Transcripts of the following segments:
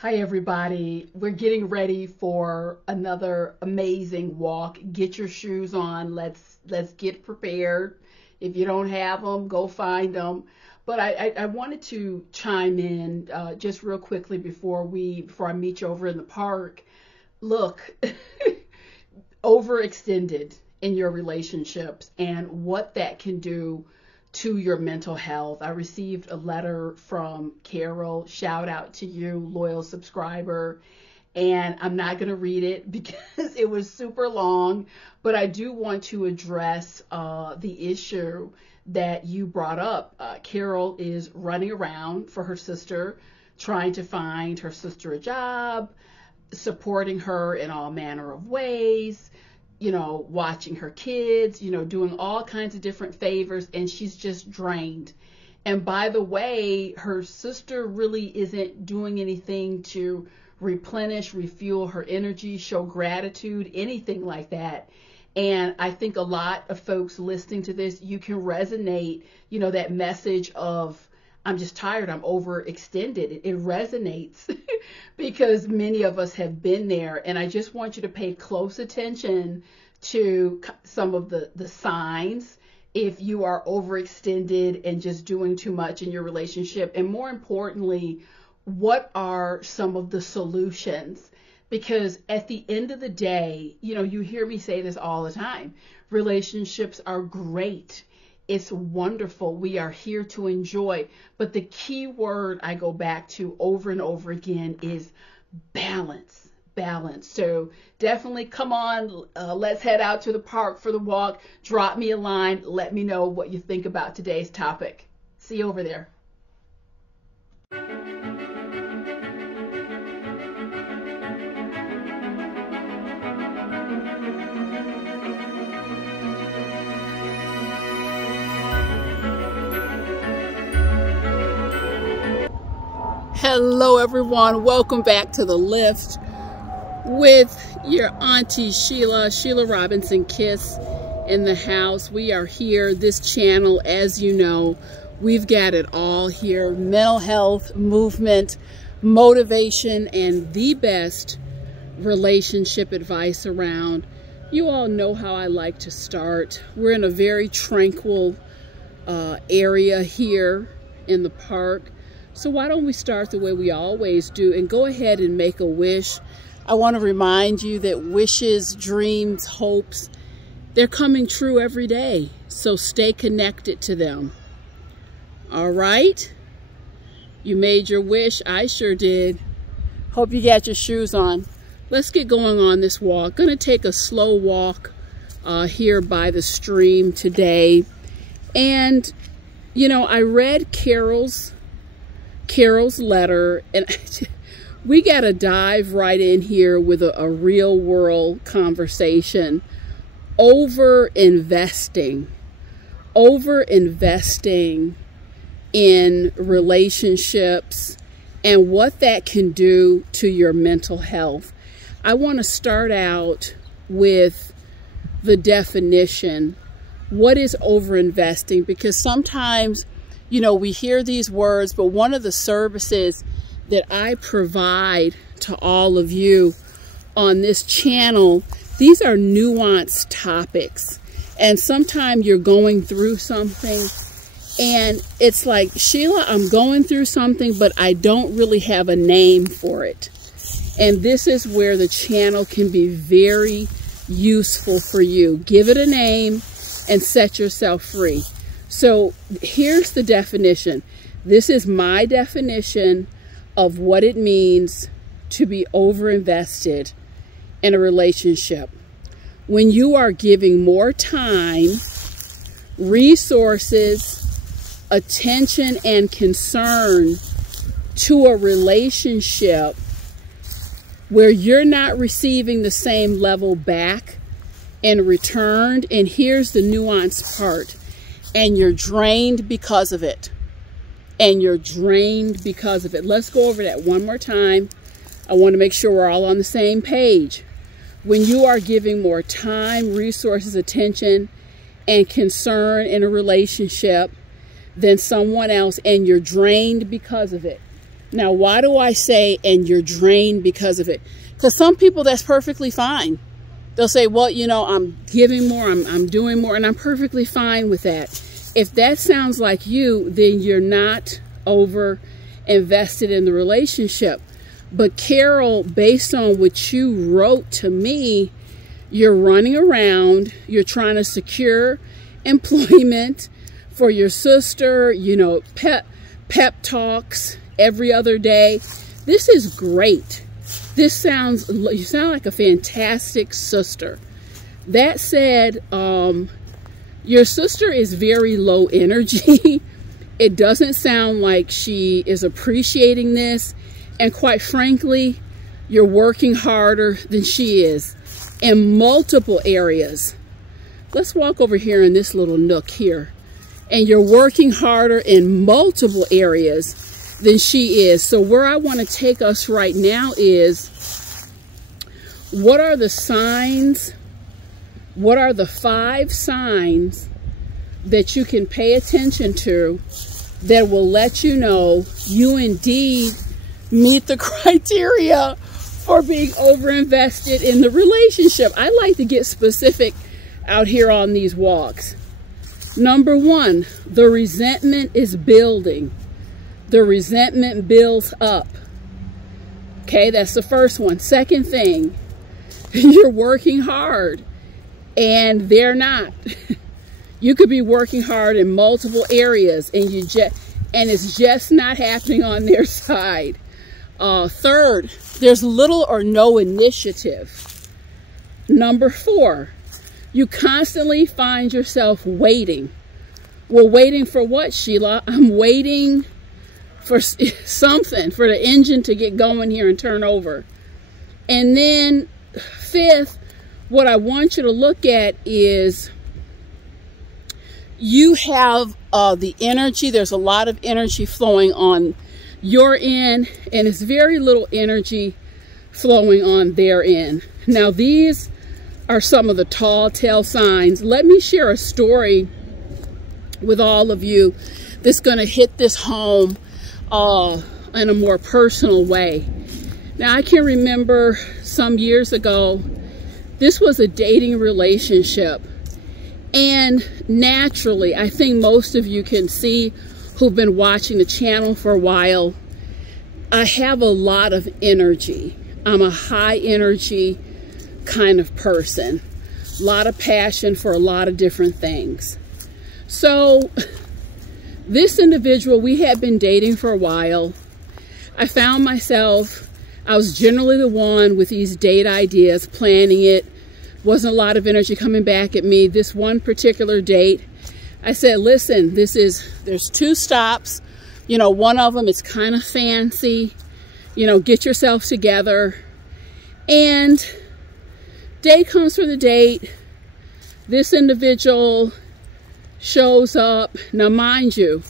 Hi everybody, we're getting ready for another amazing walk. Get your shoes on, let's get prepared. If you don't have them, go find them. But I wanted to chime in just real quickly before I meet you over in the park. Look, overextended in your relationships and what that can do to your mental health. I received a letter from Carol. Shout out to you, loyal subscriber. And I'm not going to read it because it was super long, but I do want to address the issue that you brought up. Carol is running around for her sister, trying to find her sister a job, supporting her in all manner of ways, watching her kids, doing all kinds of different favors, and she's just drained. And by the way, her sister really isn't doing anything to replenish, refuel her energy, show gratitude, anything like that. And I think a lot of folks listening to this, you can resonate, that message of, I'm just tired, I'm overextended. It resonates because many of us have been there. And I just want you to pay close attention to some of the signs if you are overextended and just doing too much in your relationship. And more importantly, what are some of the solutions? Because at the end of the day, you hear me say this all the time, relationships are great. It's wonderful. We are here to enjoy. But the key word I go back to over and over again is balance. Balance. So definitely come on. Let's head out to the park for the walk. Drop me a line. Let me know what you think about today's topic. See you over there. Hello everyone, welcome back to The Lift with your auntie Sheila Robinson Kiss in the house. We are here, this channel, as you know, we've got it all here. Mental health, movement, motivation, and the best relationship advice around. You all know how I like to start. We're in a very tranquil area here in the park. So why don't we start the way we always do and go ahead and make a wish. I want to remind you that wishes, dreams, hopes, they're coming true every day. So stay connected to them. All right? You made your wish. I sure did. Hope you got your shoes on. Let's get going on this walk. Gonna take a slow walk here by the stream today. And, I read Carol's letter, and we got to dive right in here with a real world conversation. Over-investing in relationships and what that can do to your mental health. I want to start out with the definition. What is over-investing? Because sometimes we hear these words, but one of the services that I provide to all of you on this channel, these are nuanced topics. And sometimes you're going through something and it's like, Sheila, I'm going through something, but I don't really have a name for it. And this is where the channel can be very useful for you. Give it a name and set yourself free. So here's the definition. This is my definition of what it means to be overinvested in a relationship. When you are giving more time, resources, attention, and concern to a relationship where you're not receiving the same level back in return. And here's the nuanced part. And you're drained because of it. Let's go over that one more time. I want to make sure we're all on the same page. When you are giving more time, resources, attention, and concern in a relationship than someone else, and you're drained because of it. Now, why do I say, and you're drained because of it? Because some people, that's perfectly fine. They'll say, well, you know, I'm giving more, I'm doing more, and I'm perfectly fine with that. If that sounds like you, then you're not over invested in the relationship. But Carol, based on what you wrote to me, you're running around, you're trying to secure employment for your sister, you know, pep talks every other day. This is great. You sound like a fantastic sister. That said, your sister is very low energy. It doesn't sound like she is appreciating this. And quite frankly, you're working harder than she is in multiple areas. Let's walk over here in this little nook here. And you're working harder in multiple areas than she is. So where I want to take us right now is, what are the signs? What are the 5 signs that you can pay attention to that will let you know you indeed meet the criteria for being overinvested in the relationship? I like to get specific out here on these walks. Number 1, the resentment is building. The resentment builds up. Okay, that's the first one. Second thing, you're working hard and they're not. You could be working hard in multiple areas and it's just not happening on their side. Third, there's little or no initiative. Number 4, you constantly find yourself waiting. Well, waiting for what, Sheila? I'm waiting for something, for the engine to get going here and turn over. And then 5th, what I want you to look at is you have the energy. There's a lot of energy flowing on your end, and it's very little energy flowing on their end. Now, these are some of the tall tale signs. Let me share a story with all of you that's going to hit this home in a more personal way. Now, I can remember some years ago, this was a dating relationship. And naturally, I think most of you can see who've been watching the channel for a while, I have a lot of energy. I'm a high energy kind of person. A lot of passion for a lot of different things. So this individual, we had been dating for a while. I found myself, I was generally the one with these date ideas, planning it. Wasn't a lot of energy coming back at me. This one particular date, I said, listen, there's 2 stops. You know, one of them is kind of fancy. You know, get yourself together. And day comes for the date. This individual shows up. Now, mind you,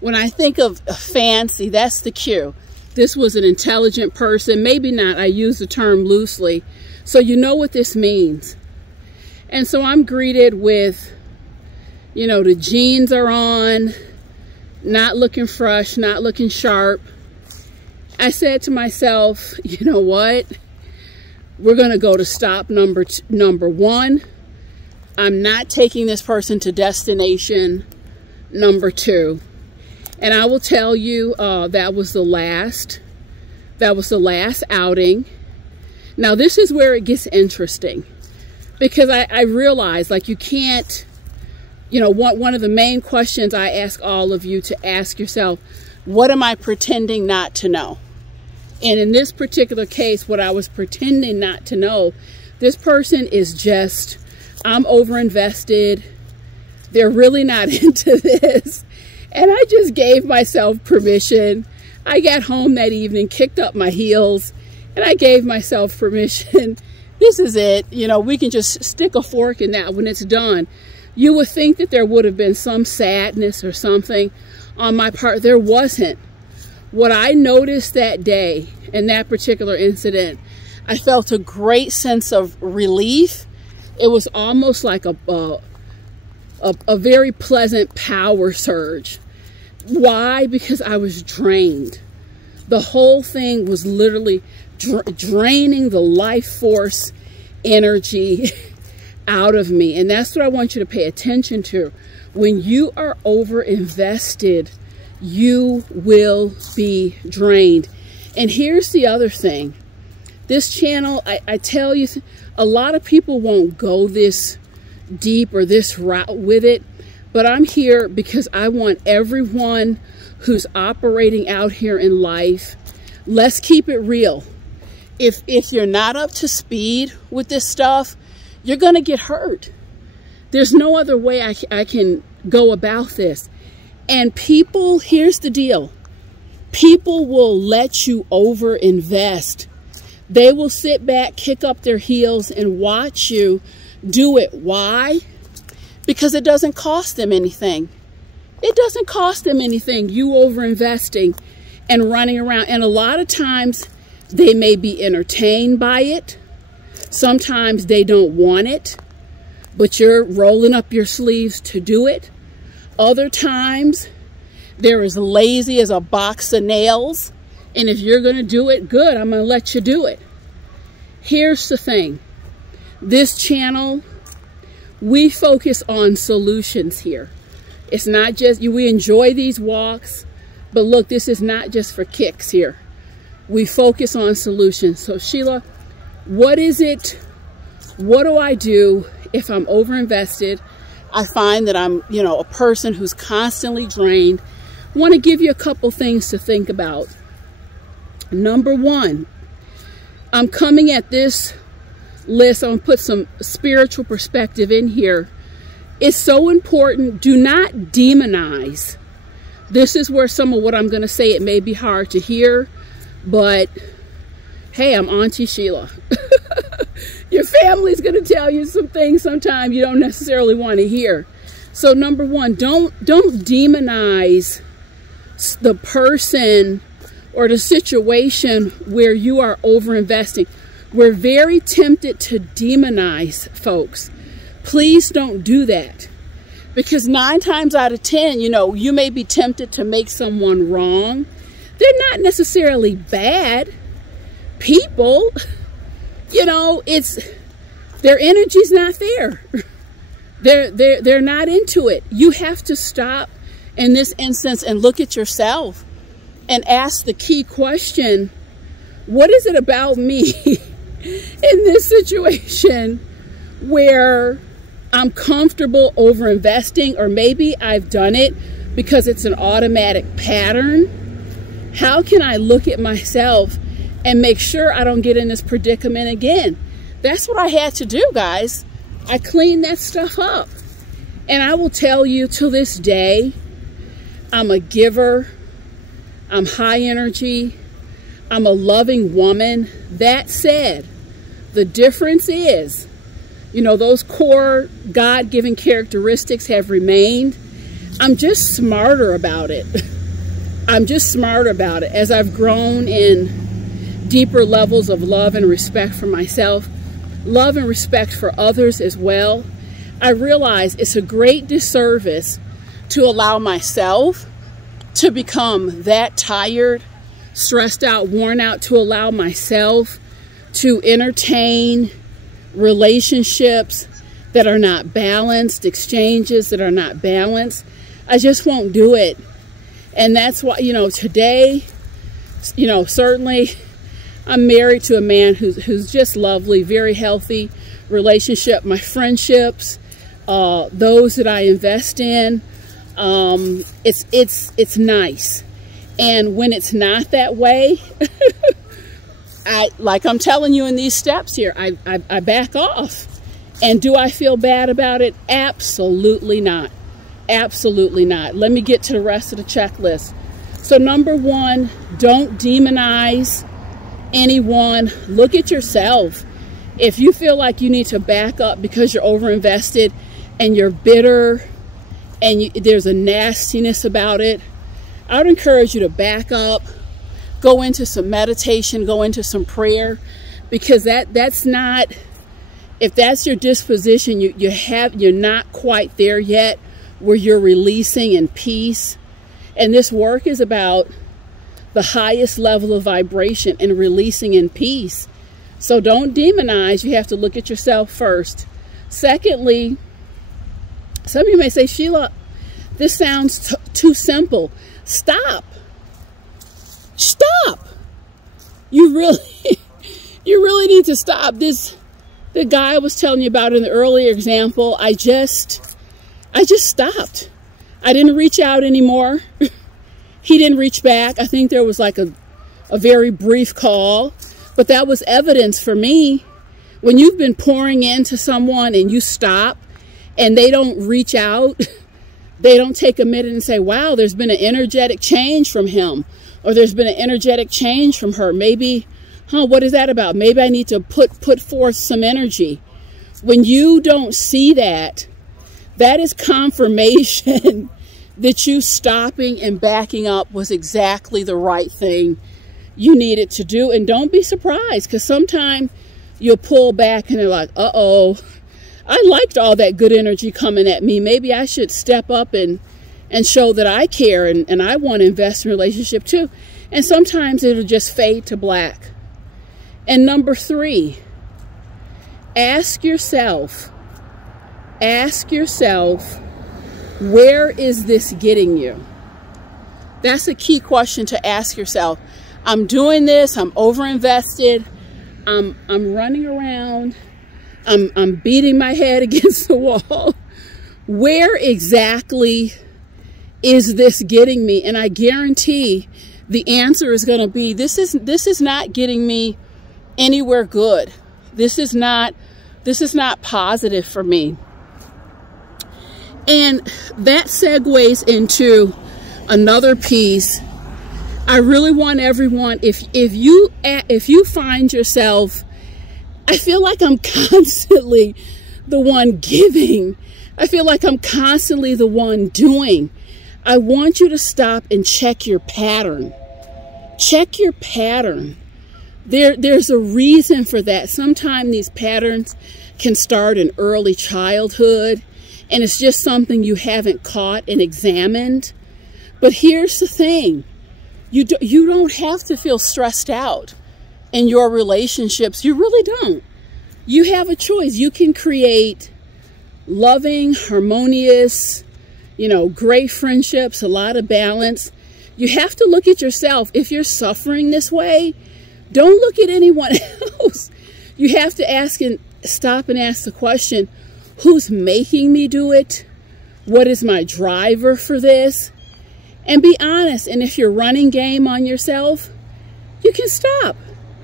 when I think of fancy, that's the cue. This was an intelligent person. Maybe not. I use the term loosely. So you know what this means. And so I'm greeted with, you know, the jeans are on, not looking fresh, not looking sharp. I said to myself, you know what? We're going to go to stop number 1. I'm not taking this person to destination number 2. And I will tell you, that was the last outing. Now, this is where it gets interesting, because I realize, like, you can't, you know, one of the main questions I ask all of you to ask yourself, what am I pretending not to know? And in this particular case, what I was pretending not to know, this person is just, I'm overinvested. They're really not into this. And I just gave myself permission. I got home that evening, kicked up my heels, and I gave myself permission. This is it. You know, we can just stick a fork in that when it's done. You would think that there would have been some sadness or something on my part. There wasn't. What I noticed that day in that particular incident, I felt a great sense of relief. It was almost like a very pleasant power surge. Why? Because I was drained. The whole thing was literally draining the life force energy out of me. And that's what I want you to pay attention to. When you are over invested, you will be drained. And here's the other thing. This channel, I tell you, a lot of people won't go this deep or this route with it, but I'm here because I want everyone who's operating out here in life, let's keep it real. If you're not up to speed with this stuff, you're going to get hurt. There's no other way I can go about this. And people, here's the deal. People will let you overinvest. They will sit back, kick up their heels, and watch you do it. Why? Because it doesn't cost them anything. It doesn't cost them anything, you overinvesting and running around. And a lot of times they may be entertained by it. Sometimes they don't want it, but you're rolling up your sleeves to do it. Other times they're as lazy as a box of nails. And if you're going to do it, good, I'm going to let you do it. Here's the thing. This channel, we focus on solutions here. It's not just, we enjoy these walks, but look, this is not just for kicks here. We focus on solutions. So Sheila, what is it? What do I do if I'm overinvested? I find that I'm, a person who's constantly drained. I want to give you a couple things to think about. Number one, I'm coming at this list. I'm going to put some spiritual perspective in here. It's so important. Do not demonize. This is where some of what I'm going to say, it may be hard to hear, but hey, I'm Auntie Sheila. Your family's going to tell you some things sometimes you don't necessarily want to hear. So number one, don't demonize the person or the situation where you are overinvesting. We're very tempted to demonize folks. Please don't do that. Because 9 times out of 10, you may be tempted to make someone wrong. They're not necessarily bad people. It's their energy's not there. They're not into it. You have to stop in this instance and look at yourself and ask the key question, what is it about me in this situation where I'm comfortable overinvesting, or maybe I've done it because it's an automatic pattern? How can I look at myself and make sure I don't get in this predicament again? That's what I had to do, guys. I cleaned that stuff up. And I will tell you, to this day, I'm a giver. I'm high energy. I'm a loving woman. That said, the difference is, those core God-given characteristics have remained. I'm just smarter about it. I'm just smarter about it. As I've grown in deeper levels of love and respect for myself, love and respect for others as well, I realize it's a great disservice to allow myself to become that tired, stressed out, worn out, to allow myself to entertain relationships that are not balanced, exchanges that are not balanced. I just won't do it. And that's why, today, certainly I'm married to a man who's just lovely, very healthy relationship. My friendships, those that I invest in, it's nice. And when it's not that way, like I'm telling you in these steps here, I back off. And do I feel bad about it? Absolutely not. Absolutely not. Let me get to the rest of the checklist. So number one, don't demonize anyone. Look at yourself. If you feel like you need to back up because you're overinvested and you're bitter and there's a nastiness about it, I would encourage you to back up, go into some meditation, go into some prayer, because that's not, if that's your disposition, you're not quite there yet where you're releasing in peace. And this work is about the highest level of vibration and releasing in peace. So don't demonize. You have to look at yourself first. Secondly, some of you may say, Sheila, this sounds too simple. Stop. Stop. You really need to stop. The guy I was telling you about in the earlier example, I just stopped. I didn't reach out anymore. He didn't reach back. I think there was like a very brief call, but that was evidence for me. When you've been pouring into someone and you stop and they don't reach out, they don't take a minute and say, wow, there's been an energetic change from him, or there's been an energetic change from her. Maybe, what is that about? Maybe I need to put forth some energy. When you don't see that, that is confirmation that you stopping and backing up was exactly the right thing you needed to do. And don't be surprised, because sometimes you'll pull back and they're like, uh-oh, I liked all that good energy coming at me. Maybe I should step up and show that I care and I want to invest in a relationship too. And sometimes it'll just fade to black. And number 3, ask yourself, where is this getting you? That's a key question to ask yourself. I'm doing this, I'm overinvested, I'm running around, I'm beating my head against the wall. Where exactly is this getting me? And I guarantee the answer is going to be, this is not getting me anywhere good. This is not positive for me. And that segues into another piece. I really want everyone, if you find yourself, I feel like I'm constantly the one giving. I feel like I'm constantly the one doing. I want you to stop and check your pattern. Check your pattern. There's a reason for that. Sometimes these patterns can start in early childhood, and it's just something you haven't caught and examined. But here's the thing. You don't have to feel stressed out in your relationships. You really don't. You have a choice. You can create loving, harmonious, great friendships, a lot of balance. You have to look at yourself. If you're suffering this way, don't look at anyone else. You have to stop and ask the question, who's making me do it? What is my driver for this? And be honest. And if you're running game on yourself, you can stop.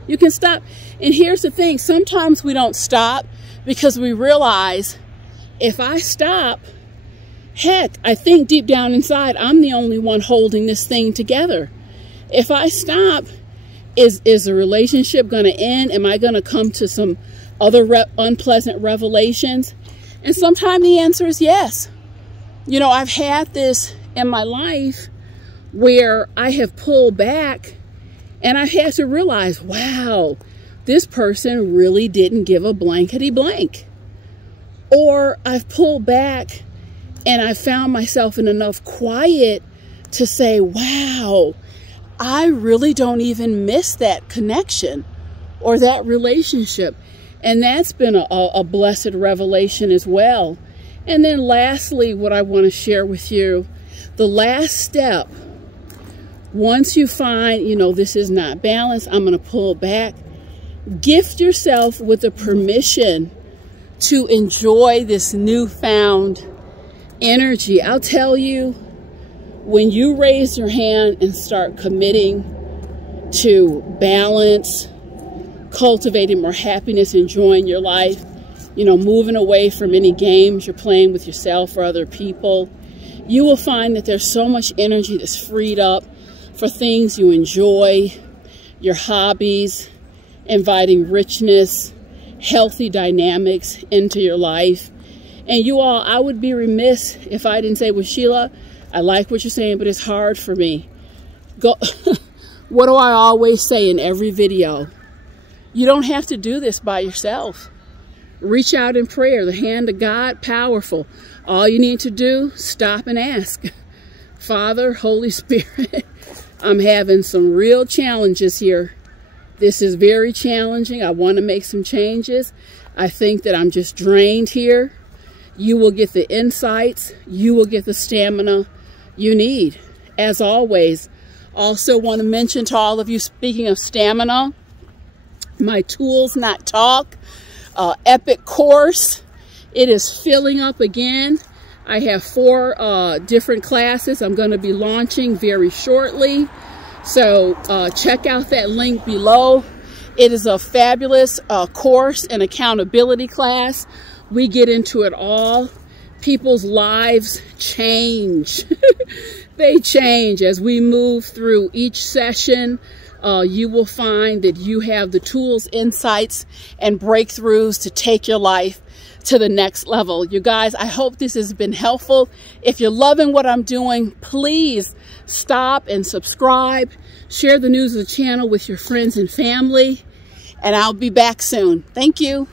You can stop. And here's the thing. Sometimes we don't stop because we realize, if I stop, heck, I think deep down inside, I'm the only one holding this thing together. If I stop, is the relationship going to end? Am I going to come to some other unpleasant revelations? And sometimes the answer is yes. I've had this in my life where I have pulled back and I had to realize, wow, this person really didn't give a blankety blank. Or I've pulled back and I found myself in enough quiet to say, wow, I really don't even miss that connection or that relationship. And that's been a blessed revelation as well. And then lastly, what I want to share with you, the last step, once you find, this is not balanced, I'm going to pull back, gift yourself with the permission to enjoy this newfound energy. I'll tell you, when you raise your hand and start committing to balance, cultivating more happiness, enjoying your life, moving away from any games you're playing with yourself or other people, you will find that there's so much energy that's freed up for things you enjoy, your hobbies, inviting richness, healthy dynamics into your life. And you all, I would be remiss if I didn't say, well, Sheila, I like what you're saying, but it's hard for me. What do I always say in every video? You don't have to do this by yourself. Reach out in prayer. The hand of God, powerful. All you need to do, stop and ask. Father, Holy Spirit, I'm having some real challenges here. This is very challenging. I want to make some changes. I think that I'm just drained here. You will get the insights. You will get the stamina you need. As always, also want to mention to all of you, speaking of stamina, my Tools Not Talk epic course, it is filling up again. I have 4 different classes I'm going to be launching very shortly. So check out that link below. It is a fabulous course and accountability class. We get into it all. People's lives change. They change as we move through each session. You will find that you have the tools, insights, and breakthroughs to take your life to the next level. You guys, I hope this has been helpful. If you're loving what I'm doing, please stop and subscribe. Share the news of the channel with your friends and family. And I'll be back soon. Thank you.